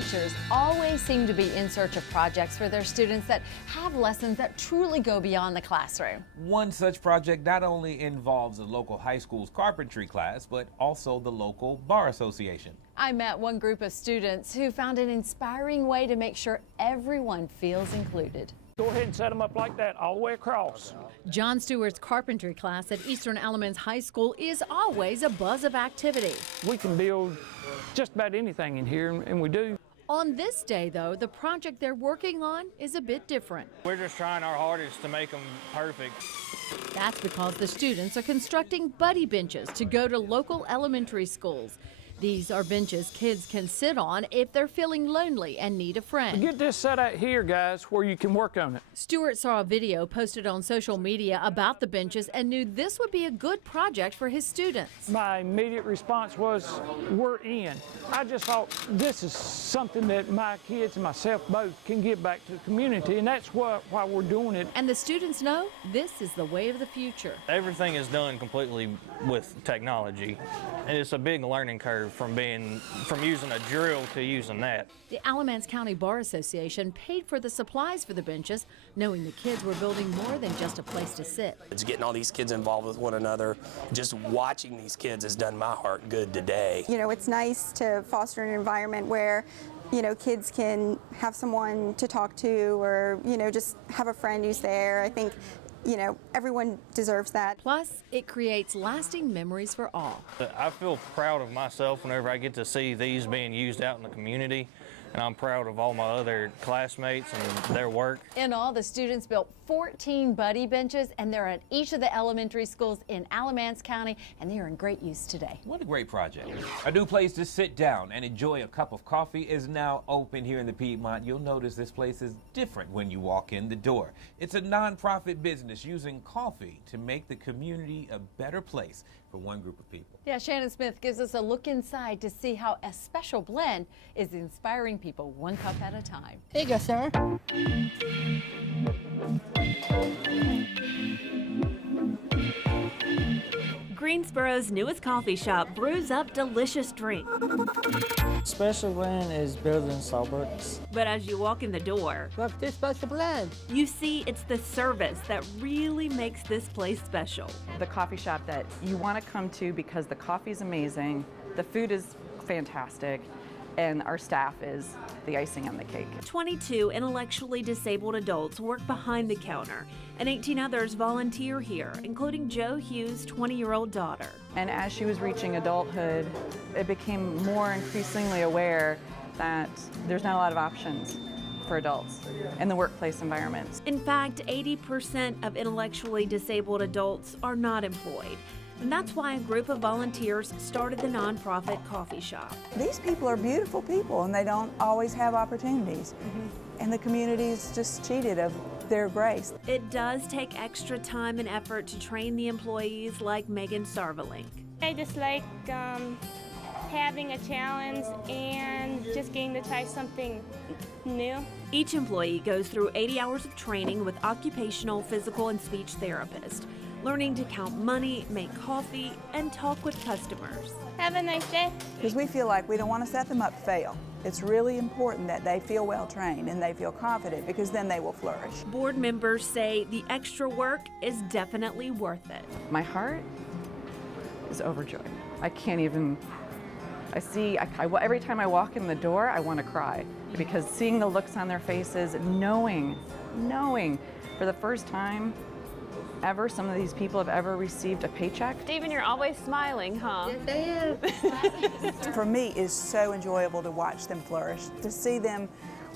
teachers always seem to be in search of projects for their students that have lessons that truly go beyond the classroom. One such project not only involves a local high school's carpentry class, but also the local bar association. I met one group of students who found an inspiring way to make sure everyone feels included. Go ahead and set them up like that all the way across. John Stewart's carpentry class at Eastern Alamance High School is always a buzz of activity. We can build just about anything in here, and we do. On this day, though, the project they're working on is a bit different. We're just trying our hardest to make them perfect. That's because the students are constructing buddy benches to go to local elementary schools. These are benches kids can sit on if they're feeling lonely and need a friend. Get this set out here, guys, where you can work on it. Stewart saw a video posted on social media about the benches and knew this would be a good project for his students. My immediate response was, we're in. I just thought this is something that my kids and myself both can give back to the community, and that's why we're doing it. And the students know this is the way of the future. Everything is done completely with technology, and it's a big learning curve from using a drill to using that. The Alamance County Bar Association paid for the supplies for the benches, knowing the kids were building more than just a place to sit. It's getting all these kids involved with one another. Just watching these kids has done my heart good today. You know, it's nice to foster an environment where, you know, kids can have someone to talk to, or, you know, just have a friend who's there. I think, you know, everyone deserves that. Plus, it creates lasting memories for all. I feel proud of myself whenever I get to see these being used out in the community, and I'm proud of all my other classmates and their work. In all, the students built 14 buddy benches, and they're at each of the elementary schools in Alamance County, and they are in great use today. What a great project. A new place to sit down and enjoy a cup of coffee is now open here in the Piedmont. You'll notice this place is different when you walk in the door. It's a nonprofit business using coffee to make the community a better place for one group of people. Yeah, Shannon Smith gives us a look inside to see how a special blend is inspiring people one cup at a time. Here you go, sir. Greensboro's newest coffee shop brews up delicious drinks. Special blend is built in Starbucks. But as you walk in the door, What's this special blend? you see it's the service that really makes this place special. The coffee shop that you want to come to because the coffee's amazing, the food is fantastic, and our staff is the icing on the cake. 22 intellectually disabled adults work behind the counter, and 18 others volunteer here, including Joe Hughes' 20-year-old daughter. And as she was reaching adulthood, it became more increasingly aware that there's not a lot of options for adults in the workplace environments. In fact, 80% of intellectually disabled adults are not employed. And that's why a group of volunteers started the nonprofit coffee shop. These people are beautiful people, and they don't always have opportunities. And the community's just cheated of their grace. It does take extra time and effort to train the employees like Megan Sarvelink. I just like having a challenge and just getting to try something new. Each employee goes through 80 hours of training with occupational, physical, and speech therapists, learning to count money, make coffee, and talk with customers. Have a nice day. Because we feel like we don't want to set them up to fail. It's really important that they feel well trained and they feel confident, because then they will flourish. Board members say the extra work is definitely worth it. My heart is overjoyed. I can't even, every time I walk in the door, I want to cry, because seeing the looks on their faces, knowing for the first time ever some of these people have ever received a paycheck. Stephen, you're always smiling, huh? Yes, I am. For me, it's so enjoyable to watch them flourish, to see them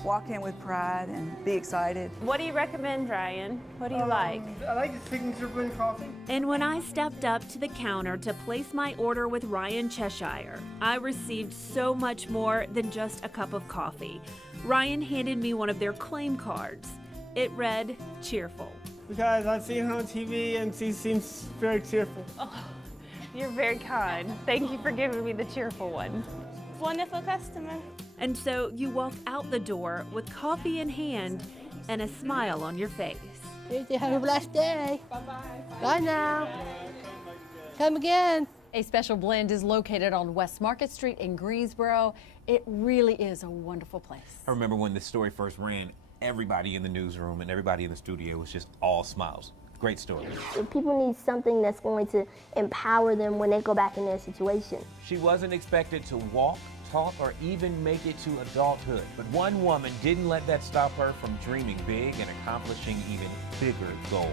walk in with pride and be excited. What do you recommend, Ryan? What do you like? I like the signature blend coffee. And when I stepped up to the counter to place my order with Ryan Cheshire, I received so much more than just a cup of coffee. Ryan handed me one of their claim cards. It read, cheerful. Because I've seen her on TV and she seems very cheerful. Oh, you're very kind. Thank you for giving me the cheerful one. Wonderful customer. And so you walk out the door with coffee in hand and a smile on your face. Have a blessed day. Bye-bye. Bye now. Come again. A Special Blend is located on West Market Street in Greensboro. It really is a wonderful place. I remember when this story first ran, everybody in the newsroom and everybody in the studio was just all smiles. Great story. People need something that's going to empower them when they go back in their situation. She wasn't expected to walk, talk, or even make it to adulthood. But one woman didn't let that stop her from dreaming big and accomplishing even bigger goals.